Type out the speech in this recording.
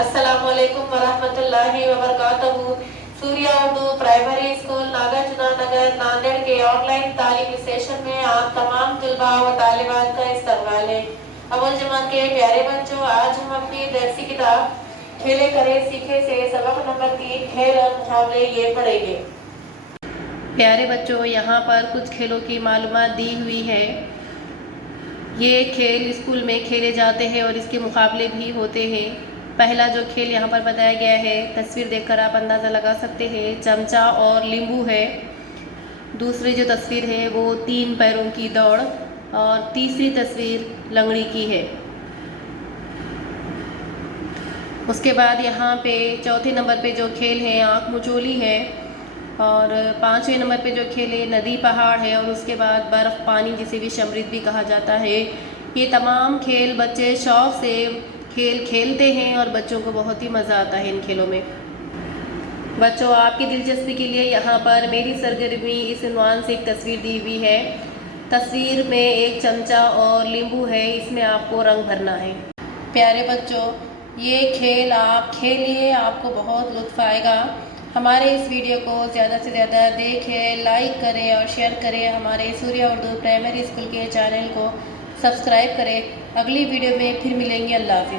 अस्सलामुअलैकुम वरहमतुल्लाहि वबरकातुहू। Surya Urdu primary school Nagarjuna नगर नांदेड़ के ऑनलाइन तालीमी सेशन में आप तमाम तलबा व तालिबात का इस्तकबाल है। अव्वल जमात के प्यारे बच्चों, आज हम अपनी दरसी किताब खेले करे सीखे से सबक नंबर 3 खेल और मुहावरे ये पढ़ेंगे। प्यारे बच्चों, यहाँ पर कुछ खेलों की मालूमात दी हुई है। ये खेल स्कूल में खेले जाते हैं और इसके मुकाबले भी होते हैं। पहला जो खेल यहाँ पर बताया गया है, तस्वीर देखकर आप अंदाज़ा लगा सकते हैं, चमचा और नींबू है। दूसरी जो तस्वीर है वो 3 पैरों की दौड़ और तीसरी तस्वीर लंगड़ी की है। उसके बाद यहाँ पे चौथे नंबर पे जो खेल है आँख मुचोली है और 5वें नंबर पे जो खेल है नदी पहाड़ है और उसके बाद बर्फ़ पानी जिसे भी समृद्ध भी कहा जाता है। ये तमाम खेल बच्चे शौक़ से खेल खेलते हैं और बच्चों को बहुत ही मज़ा आता है इन खेलों में। बच्चों, आपकी दिलचस्पी के लिए यहाँ पर मेरी सरगर्मी इस उन्वान से एक तस्वीर दी हुई है। तस्वीर में एक चमचा और नींबू है, इसमें आपको रंग भरना है। प्यारे बच्चों, ये खेल आप खेलिए, आपको बहुत लुत्फ़ आएगा। हमारे इस वीडियो को ज़्यादा से ज़्यादा देखें, लाइक करें और शेयर करें। हमारे सूर्या उर्दू प्राइमरी स्कूल के चैनल को सब्सक्राइब करें। अगली वीडियो में फिर मिलेंगे। अल्लाह हाफ़िज़।